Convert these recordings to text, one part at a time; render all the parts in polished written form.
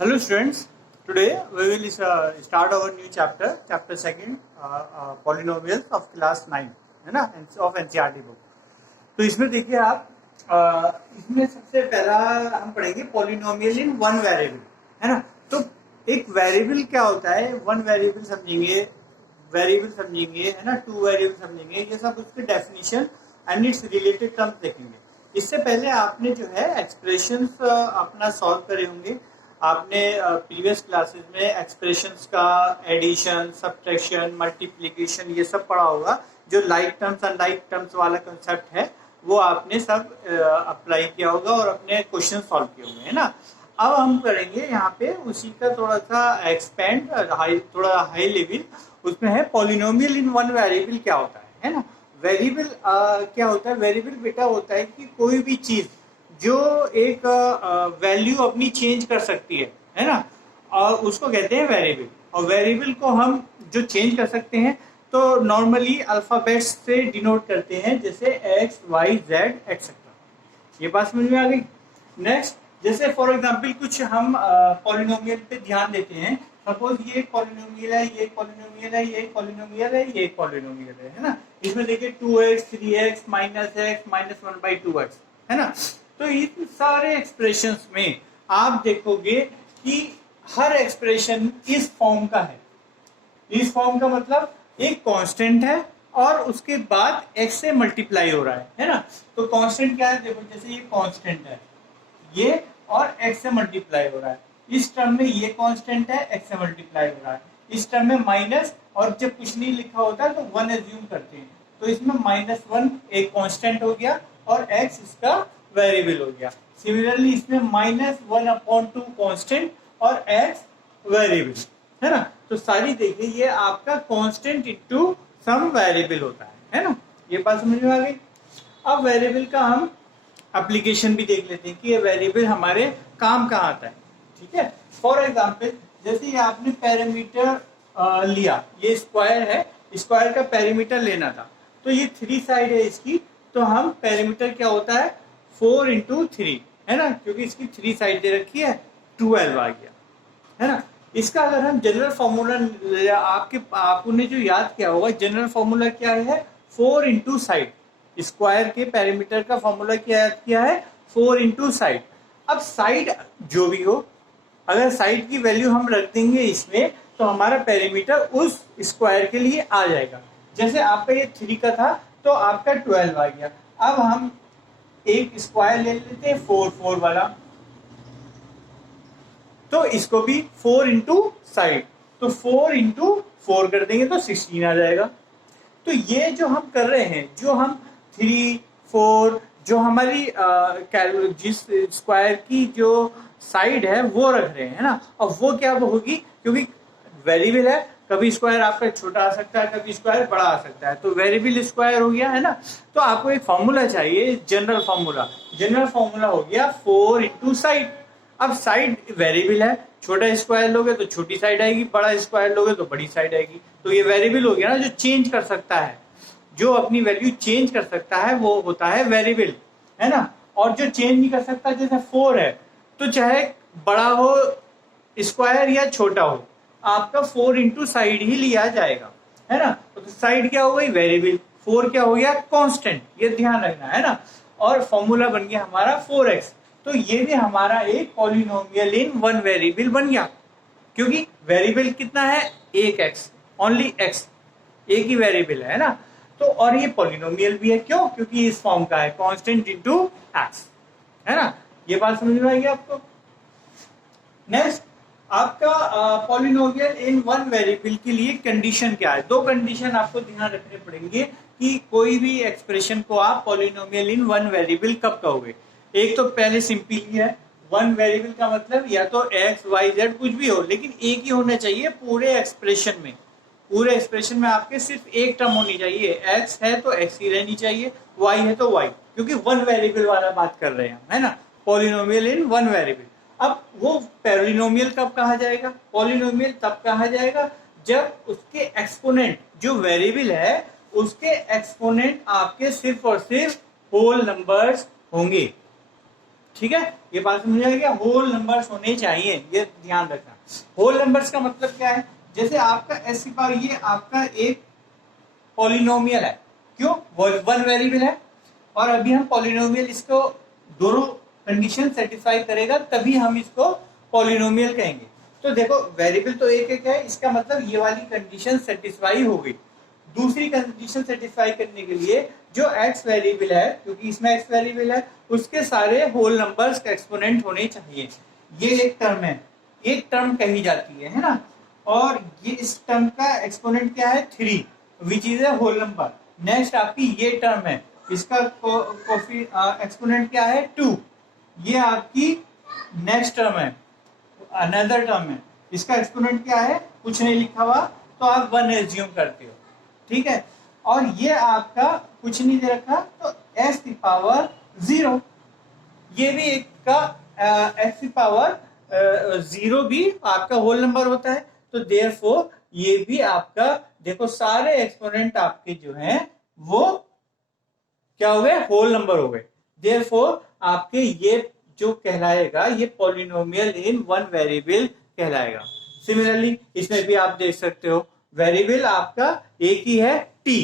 Hello students, today we will start our new chapter, chapter second, polynomials of class 9, है ना, of NCERT book। तो इसमें देखिए आप, इसमें सबसे पहला हम पढ़ेंगे पॉलिनोमियल इन वन वेरिएबल, है ना। तो एक वेरिएबल क्या होता है, वन वेरिएबल समझेंगे, है ना, टू वेरिएबल समझेंगे, ये सब उसके definition and it's related terms देखेंगे। इससे पहले आपने जो है एक्सप्रेशंस अपना सॉल्व करे होंगे। आपने प्रीवियस क्लासेस में एक्सप्रेशंस का एडिशन, सब्ट्रैक्शन, मल्टीप्लिकेशन ये सब पढ़ा होगा। जो लाइक टर्म्स अनलाइक टर्म्स वाला कंसेप्ट है वो आपने सब अप्लाई किया होगा और अपने क्वेश्चन सॉल्व किए होंगे, है ना। अब हम करेंगे यहाँ पे उसी का थोड़ा सा एक्सपेंड, थोड़ा हाई लेवल। उसमें है पॉलिनोमियल इन वन वेरिएबल क्या होता है ना। वेरिएबल क्या होता है? वेरिएबल बेटा होता है कि कोई भी चीज जो एक वैल्यू अपनी चेंज कर सकती है ना, और उसको कहते हैं वेरिएबल। और वेरिएबल को हम जो चेंज कर सकते हैं तो नॉर्मली अल्फाबेट्स से डिनोट करते हैं, जैसे एक्स, वाई, जेड एक्सेट्रा। ये बात समझ में आ गई। नेक्स्ट, जैसे फॉर एग्जांपल कुछ हम पॉलिनोमियल पे ध्यान देते हैं। सपोज ये एक पॉलिनोमियल है, ये एक पॉलिनोमियल है, ये एक पॉलिनोमियल है, ये एक पॉलिनोमियल है ना। इसमें देखिए 2x, 3x, -x, -1/2x, है ना। तो इन सारे एक्सप्रेशंस में आप देखोगे कि हर एक्सप्रेशन इस फॉर्म का है। इस फॉर्म का मतलब एक कांस्टेंट है और उसके बाद x से मल्टीप्लाई हो रहा है ना। तो कांस्टेंट क्या है? देखो, जैसे ये कांस्टेंट है, ये और x से मल्टीप्लाई हो रहा है। इस टर्म में ये कांस्टेंट है, x से मल्टीप्लाई हो रहा है। इस टर्म में माइनस, और जब कुछ नहीं लिखा होता है तो 1 एज्यूम करते हैं, तो इसमें -1 एक कांस्टेंट हो गया और x इसका वेरिएबल हो गया। सिमिलरली इसमें -1/2 कांस्टेंट और x वेरिएबल, है ना। तो सारी देखिए ये आपका कांस्टेंट इनटू सम वेरिएबल होता है ना। ये बात समझ में आ गई। अब वेरिएबल का हम एप्लीकेशन भी देख लेते हैं कि ये वेरिएबल हमारे काम कहाँ आता है, ठीक है। फॉर एग्जांपल, जैसे ये आपने पैरामीटर लिया, ये स्क्वायर है, स्क्वायर का पैरामीटर लेना था, तो ये 3 साइड है इसकी, तो हम पैरामीटर क्या होता है 4 × 3, है ना, क्योंकि इसकी 3 साइड दे रखी है, 12 आ गया, है ना। इसका अगर हम जनरल फॉर्मूला आपने जो याद किया होगा, जनरल फॉर्मूला क्या है? 4 × साइड। स्क्वायर के पैरामीटर का फॉर्मूला क्या याद किया है? 4 × साइड। अब साइड जो भी हो, अगर साइड की वैल्यू हम रख देंगे इसमें, तो हमारा पैरामीटर उस स्क्वायर के लिए आ जाएगा। जैसे आपका ये 3 का था तो आपका 12 आ गया। अब हम एक स्क्वायर ले लेते हैं 4 वाला, तो इसको भी 4 × साइड, तो 4 × 4 कर देंगे तो 16 आ जाएगा। तो ये जो हम कर रहे हैं, जो हम 3, 4, जो हमारी जिस स्क्वायर की जो साइड है वो रख रहे हैं ना। अब वो क्या होगी, क्योंकि वेरिएबल है, कभी स्क्वायर आपका छोटा आ सकता है, कभी स्क्वायर बड़ा आ सकता है, तो वेरिएबल स्क्वायर हो गया, है ना। तो आपको एक फॉर्मूला चाहिए, जनरल फॉर्मूला हो गया 4 × साइड। अब साइड वेरिएबल है, छोटा स्क्वायर लोगे तो छोटी साइड आएगी, बड़ा स्क्वायर लोगे तो बड़ी साइड आएगी। तो ये वेरिएबल हो गया ना, जो चेंज कर सकता है, जो अपनी वैल्यू चेंज कर सकता है वो होता है वेरिएबल, है ना। और जो चेंज नहीं कर सकता, जैसे 4 है, तो चाहे बड़ा हो स्क्वायर या छोटा हो, आपका 4 × साइड ही लिया जाएगा, है ना। तो साइड क्या हो गई? वेरिएबल। 4 क्या हो गया? कांस्टेंट। ये ध्यान रखना, है ना। और फॉर्मूला बन गया हमारा 4x। तो ये भी हमारा एक पॉलिनोमियल इन वन वेरिएबल बन गया, क्योंकि वेरिएबल कितना है? एक x, ओनली x, एक ही वेरिएबल है ना। तो और ये पॉलिनोमियल भी है, क्यों? क्योंकि इस फॉर्म का है, कांस्टेंट इनटू x, है ना। ये बात समझ में आई आपको। नेक्स्ट, आपका पॉलिनोमियल इन वन वेरिएबल के लिए कंडीशन क्या है? 2 कंडीशन आपको ध्यान रखने पड़ेंगे कि कोई भी एक्सप्रेशन को आप पॉलिनोमियल इन वन वेरिएबल कब कहोगे। एक तो पहले सिंपल ही है, वन वेरिएबल का मतलब या तो x, y, z कुछ भी हो, लेकिन एक ही होना चाहिए पूरे एक्सप्रेशन में। पूरे एक्सप्रेशन में आपके सिर्फ एक टर्म होनी चाहिए, x है तो x ही रहनी चाहिए, y है तो y, क्योंकि वन वेरिएबल वाला बात कर रहे हैं, है ना। Polynomial in one variable. अब वो पॉलिनोमियल कब कहा जाएगा? पॉलिनोमियल तब कहा जाएगा जब उसके एक्सपोनेंट, जो वेरिएबल है उसके एक्सपोनेंट आपके सिर्फ और सिर्फ होल नंबर्स होंगे। ठीक है, ये बात समझ आ गया। होल नंबर्स होने चाहिए, ये ध्यान रखना। होल नंबर्स का मतलब क्या है, जैसे आपका एस की पावर, ये आपका एक पॉलिनोमियल है, क्यों, वन वेरिएबल है, और अभी हम पॉलिनोमियल, इसको दोनों कंडीशन सेटिस्फाई करेगा तभी हम इसको पॉलिनोमियल कहेंगे। तो देखो वेरिएबल तो एक एक है, इसका मतलब ये वाली कंडीशन सेटिस्फाई हो गई। दूसरी कंडीशन सेटिस्फाई करने के लिए जो एक्स वेरिएबल है, क्योंकि इसमें एक्स वेरिएबल है, उसके सारे होल नंबर्स का एक्सपोनेंट होने चाहिए। ये एक टर्म है, एक टर्म कही जाती है ना, और ये इस टर्म का एक्सपोनेंट क्या है, 3, which is a whole number. Next आपकी ये टर्म है, इसका एक्सपोनेंट क्या है, 2, ये आपकी नेक्स्ट टर्म है, अनदर टर्म है, इसका एक्सपोनेंट क्या है, कुछ नहीं लिखा हुआ तो आप 1 एज्यूम करते हो, ठीक है। और ये आपका कुछ नहीं दे रखा तो एक्स की पावर 0, ये भी एक का एक्स की पावर 0 भी आपका होल नंबर होता है। तो देयरफॉर ये भी आपका, देखो सारे एक्सपोनेंट आपके जो हैं वो क्या हो गए, होल नंबर हो गए। देयरफॉर आपके ये जो कहलाएगा, ये पॉलिनोमियल इन वन वेरिएबल कहलाएगा। सिमिलरली इसमें भी आप देख सकते हो, वेरिएबल आपका एक ही है t,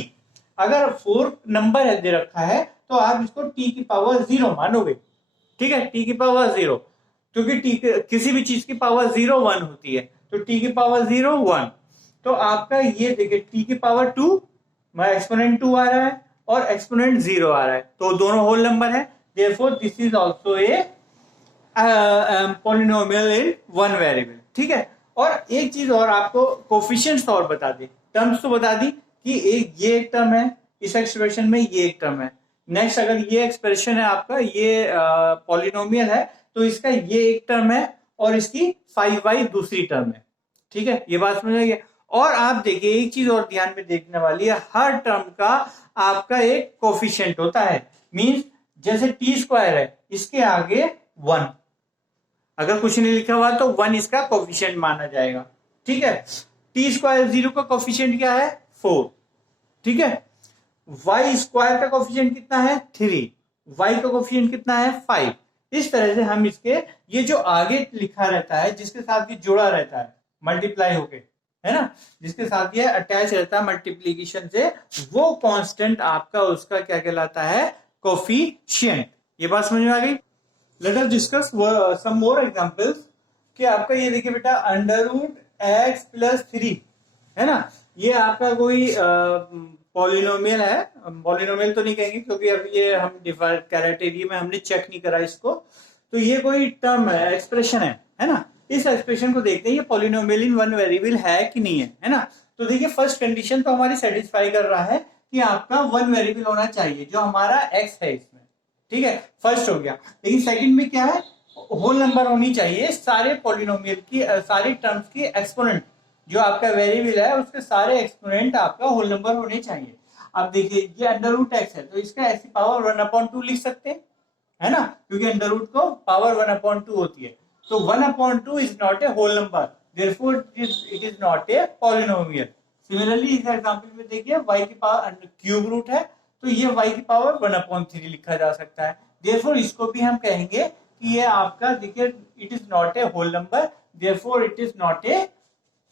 अगर 4 नंबर है दे रखा है तो आप इसको t की पावर 0 मानोगे, ठीक है, t की पावर 0, क्योंकि t किसी भी चीज की पावर 0 1 होती है, तो t की पावर 0 1, तो आपका ये देखिए t की पावर 2, एक्सपोनेंट 2 आ रहा है और एक्सपोनेंट 0 आ रहा है, तो दोनों होल नंबर है। Therefore this is also a polynomial in one variable, ठीक है। और एक चीज और आपको कोफिशिएंट्स और बता दी, टर्म्स तो बता दी कि ये एक टर्म है, इस एक्सप्रेशन में ये एक टर्म है। नेक्स्ट अगर ये एक्सप्रेशन है आपका, ये पॉलिनोमियल है, तो इसका ये एक टर्म है और इसकी 5y दूसरी टर्म है, ठीक है, ये बात समझ आइए। और आप देखिए एक चीज और ध्यान में देखने वाली है, हर टर्म का आपका एक कोफिशिएंट होता है, मींस जैसे टी स्क्वायर है, इसके आगे 1, अगर कुछ नहीं लिखा हुआ तो 1 इसका कोफिशिएंट माना जाएगा, ठीक है। टी स्क्वायर 0 का कोफिशिएंट क्या है, 4, ठीक है। वाई स्क्वायर का कोफिशिएंट कितना है, 3, वाई का कोफिशिएंट कितना है, 5। इस तरह से हम इसके ये जो आगे लिखा रहता है, जिसके साथ ये जुड़ा रहता है मल्टीप्लाई होके, है ना, जिसके साथ ये अटैच रहता है मल्टीप्लीकेशन से, वो कांस्टेंट आपका उसका क्या कहलाता है, कोफिशिएंट। ये बात समझ में आ गई। Let us discuss some more examples. कि आपका ये देखिए बेटा, √x+3 है ना, ये आपका कोई पॉलिनोमियल है, पॉलिनोमियल तो नहीं कहेंगे क्योंकि अभी ये हम क्राइटेरिया में हमने चेक नहीं करा इसको, तो ये कोई टर्म है, एक्सप्रेशन है ना। इस एक्सप्रेशन को देखते हैं ये पॉलिनोमियल इन वन वेरिएबल है कि नहीं है ना। तो देखिए फर्स्ट कंडीशन तो हमारी सेटिस्फाई कर रहा है कि आपका वन वेरिएबल होना चाहिए, जो हमारा x है इसमें, ठीक है, फर्स्ट हो गया। लेकिन सेकंड में क्या है, होल नंबर होनी चाहिए सारे पॉलिनोमियल की, सारी टर्म्स की एक्सपोनेंट, जो आपका वेरिएबल है उसके सारे एक्सपोनेंट आपका होल नंबर होने चाहिए। अब देखिए ये √x है, तो इसका ऐसी पावर 1/2 लिख सकते हैं, है ना, क्योंकि √ को पावर 1/2 होती है, तो 1/2 is not a whole number, therefore it is not a polynomial. Similarly इस एग्जांपल में देखिए y की पावर क्यूब रूट है, तो ये y की पावर 1/3 लिखा जा सकता है, देयरफॉर इसको भी हम कहेंगे कि ये आपका देखिए it is not a whole number, therefore it is not a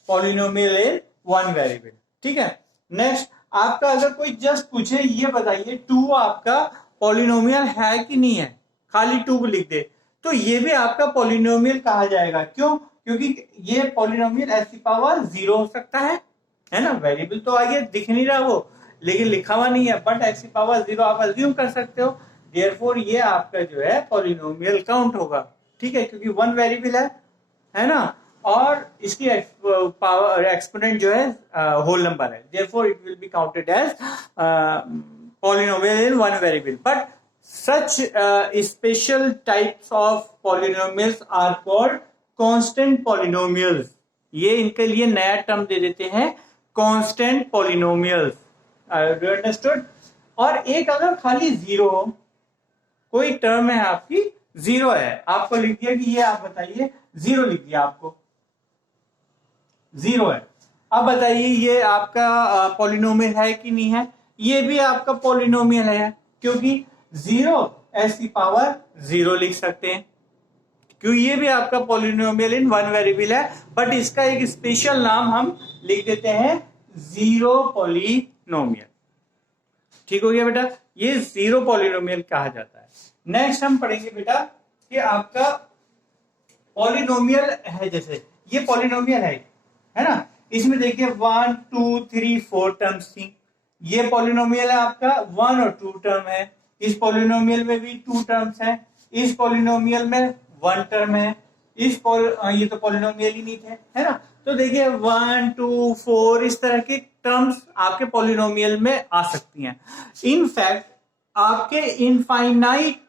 polynomial in one variable, ठीक है। नेक्स्ट आपका अगर कोई जस्ट पूछे ये बताइए 2 आपका पॉलिनोमियल है कि नहीं है, खाली 2 लिख दे, तो ये भी आपका पॉलिनोमियल कहा जाएगा। क्यों, क्योंकि ये पॉलिनोमियल ऐसी पावर 0 हो सकता है ना, वेरिएबल तो आगे दिख नहीं रहा वो, लेकिन लिखा हुआ नहीं है, बट x की पावर 0 आप अज्यूम कर सकते हो, देयरफॉर ये आपका जो है पॉलिनोमियल काउंट होगा, ठीक है, क्योंकि वन वेरिएबल है ना, और इसकी पावर एक्सपोनेंट जो है होल नंबर है, therefore it will be counted as polynomial in one variable. But such special types of polynomials are called constant polynomials, ये इनके लिए नया टर्म दे देते हैं, कांस्टेंट पॉलिनोमियल्स, अंडरस्टूड। और एक अगर खाली 0 हो, कोई टर्म है आपकी 0 है, आपको लिख दिया कि ये आप बताइए 0 लिख दिया आपको, 0 है, अब बताइए ये आपका पॉलिनोमियल है कि नहीं है, ये भी आपका पॉलिनोमियल है, क्योंकि 0 एस की पावर 0 लिख सकते हैं, क्योंकि ये भी आपका पॉलिनोमियल इन वन वेरिएबल है, बट इसका एक स्पेशल नाम हम लिख देते हैं जीरो पॉलिनोमियल। ठीक हो गया बेटा, ये जीरो पॉलिनोमियल कहा जाता है। नेक्स्ट हम पढ़ेंगे बेटा कि आपका पॉलिनोमियल है, जैसे ये पॉलिनोमियल है ना, इसमें देखिए 1 2 3 4 टर्म्स थी। ये पॉलिनोमियल है आपका 1 और 2 टर्म है, इस पॉलिनोमियल में भी 2 टर्म्स है, इस पॉलिनोमियल में 1 टर्म है, ये तो पॉलिनोमियल ही नहीं थे, है ना। तो देखिए 1 2 4 इस तरह के टर्म्स आपके पॉलिनोमियल में आ सकती हैं। इनफैक्ट आपके इनफाइनाइट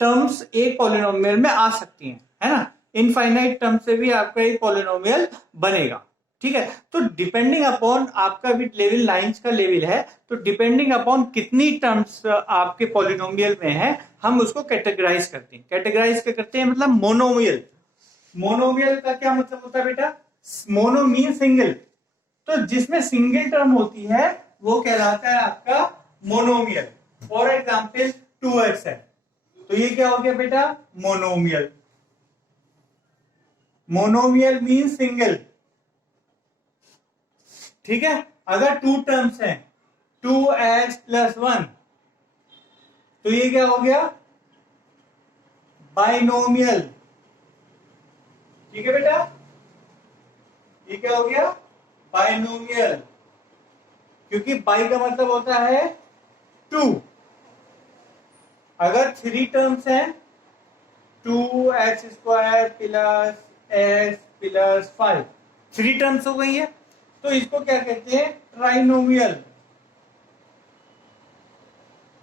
टर्म्स एक पॉलिनोमियल में आ सकती हैं, है ना। इनफाइनाइट टर्म से भी आपका एक पॉलिनोमियल बनेगा, ठीक है। तो डिपेंडिंग अपॉन आपका भी लेवल 9 का लेवल है, तो डिपेंडिंग अपॉन कितनी टर्म्स आपके पॉलिनोमियल में है हम उसको कैटेगराइज करते हैं। कैटेगराइज क्या करते हैं, मतलब मोनोमियल। मोनोमियल का क्या मतलब होता है बेटा, मोनो मीन सिंगल, तो जिसमें सिंगल टर्म होती है वो कहलाता है आपका मोनोमियल। फॉर एग्जाम्पल 2x है, तो ये क्या हो गया बेटा, मोनोमियल। मोनोमियल मीन सिंगल, ठीक है। अगर 2 टर्म्स हैं 2x + 1, तो ये क्या हो गया, बाइनोमियल, ठीक है बेटा, ये क्या हो गया, बाइनोमियल, क्योंकि बाई का मतलब होता है 2। अगर 3 टर्म्स हैं 2x² + x + 5, 3 टर्म्स हो गई है, तो इसको क्या कहते हैं, ट्राइनोमियल।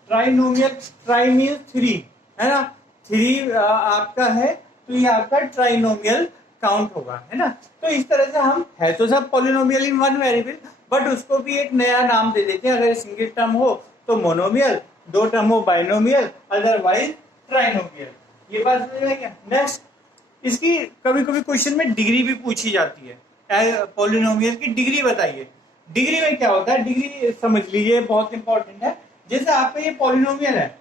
ट्राइनोमियल, ट्राई मीन्स 3, है ना, 3 आपका है, तो ये आपका ट्राइनोमियल काउंट होगा, है ना। तो इस तरह से हम, है तो सब polynomial in one variable, but उसको भी एक नया नाम दे देते हैं। अगर सिंगल टर्म हो तो मोनोमियल, 2 टर्म हो बाइनोमियल, अदरवाइज ट्राइनोमियल। ये बात समझ में क्या। नेक्स्ट, इसकी कभी कभी क्वेश्चन में डिग्री भी पूछी जाती है, पॉलिनोमियल की डिग्री बताइए। डिग्री में क्या होता है, डिग्री समझ लीजिए, बहुत इंपॉर्टेंट है। जैसे आपका ये पॉलिनोमियल है,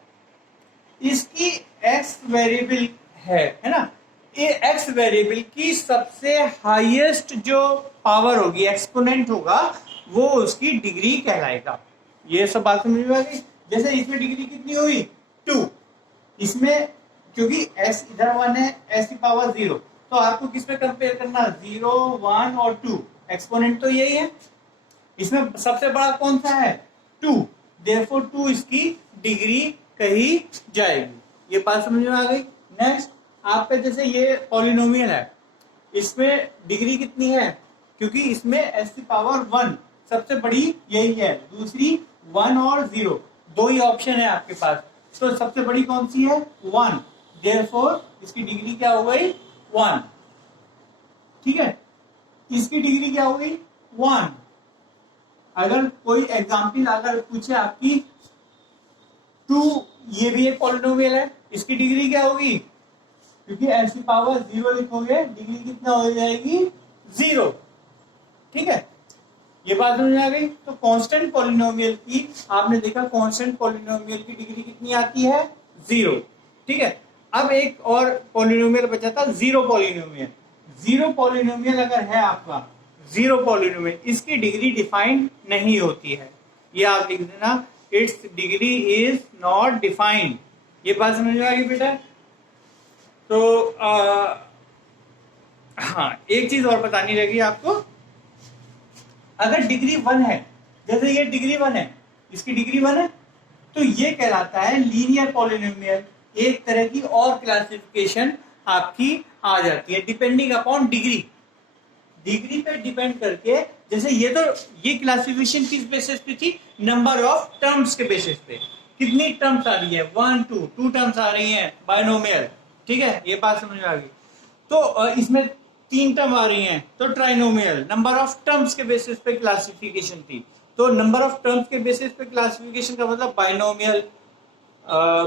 इसकी एक्स वेरिएबल है ना, ये एक्स वेरिएबल की सबसे हाईएस्ट जो पावर होगी, एक्सपोनेंट होगा, वो उसकी डिग्री कहलाएगा। ये सब बात समझ में आ गई। जैसे इसमें डिग्री कितनी हुई, 2, इसमें क्योंकि s इधर 1 है, s की पावर 0, तो आपको किस पे कंपेयर करना, 0 1 और 2, एक्सपोनेंट तो यही है। इसमें सबसे बड़ा कौन सा है, 2, देयरफॉर 2 इसकी डिग्री कही जाएगी। ये बात समझ में आ गई। नेक्स्ट, आपका जैसे ये पॉलिनोमियल है, इसमें डिग्री कितनी है, क्योंकि इसमें s की पावर 1 सबसे बड़ी यही है, दूसरी 1 और 0, 2 ही ऑप्शन है आपके पास, तो सबसे बड़ी कौन सी है, 1, देयरफॉर इसकी डिग्री क्या हो गई, 1, ठीक है। इसकी डिग्री क्या हो गई, 1। अगर कोई एग्जाम्पल अगर पूछे आपकी 2, ये भी एक पॉलिनोमियल है, इसकी डिग्री क्या होगी, क्योंकि s की पावर 0 लिखोगे, डिग्री कितना हो जाएगी, 0, ठीक है। ये बात समझ में आ गई। तो कांस्टेंट पॉलिनोमियल की आपने देखा, कांस्टेंट पॉलिनोमियल की डिग्री कितनी आती है, 0, ठीक है। अब एक और पॉलिनोमियल बचा था, जीरो पॉलिनोमियल। जीरो पॉलिनोमियल अगर है आपका, जीरो पॉलिनोमियल, इसकी डिग्री डिफाइंड नहीं होती है, ये आप लिख देना, it's degree is not defined. ये बात समझ में आ गई बेटा। तो हाँ, एक चीज और बतानी रहेगी आपको, अगर डिग्री 1 है, जैसे ये डिग्री 1 है, इसकी डिग्री 1 है, तो ये कहलाता है लीनियर पॉलिनोमियल। एक तरह की और क्लासिफिकेशन आपकी आ जाती है डिपेंडिंग अपॉन डिग्री। डिग्री पे डिपेंड करके, जैसे ये क्लासिफिकेशन किस बेसिस पे थी, नंबर ऑफ टर्म्स के बेसिस पे, कितनी टर्म्स आ रही है, 1 2 टर्म्स आ रही हैं बाइनोमियल, ठीक है। ये बात समझ में आ गई। तो इसमें 3 टर्म आ रही हैं, तो ट्राइनोमियल, नंबर ऑफ टर्म्स के बेसिस पे क्लासिफिकेशन थी। तो नंबर ऑफ टर्म्स के बेसिस पे क्लासिफिकेशन का मतलब बाइनोमियल,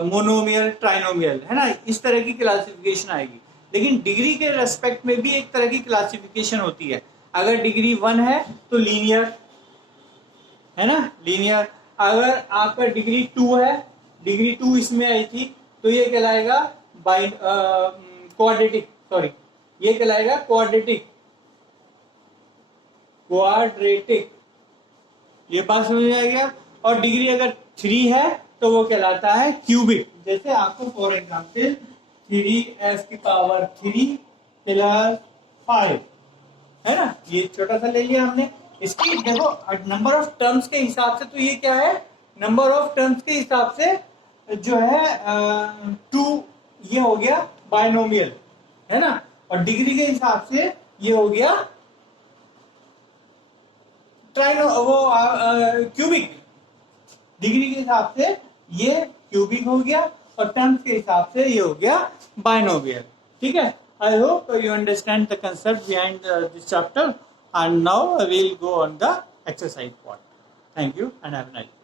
मोनोमियल, ट्राइनोमियल, है ना, इस तरह की क्लासिफिकेशन आएगी। लेकिन डिग्री के रेस्पेक्ट में भी एक तरह की क्लासिफिकेशन होती है। अगर डिग्री 1 है तो लीनियर, है ना, लीनियर। अगर आपका डिग्री 2 है, डिग्री 2 इसमें आई थी, तो ये कहलाएगा क्वाड्रेटिक, सॉरी ये कहलाएगा क्वाड्रेटिक, ये बात समझ में आ गया। और डिग्री अगर 3 है तो वो कहलाता है क्यूबिक। जैसे आपको फॉर एग्जाम्पल 3s³ प्लस 5 है ना, ये छोटा सा ले लिया हमने। इसकी देखो नंबर ऑफ टर्म्स के हिसाब से तो ये क्या है, नंबर ऑफ टर्म्स के हिसाब से जो है 2 ये हो गया बायनोमियल है ना, और डिग्री के हिसाब से ये हो गया क्यूबिक। डिग्री के हिसाब से ये क्यूबिक हो गया और टर्म्स के हिसाब से ये हो गया बायनोमियल। ठीक है, I hope you understand the concept behind this chapter, and now I will go on the exercise part. Thank you and have a nice day.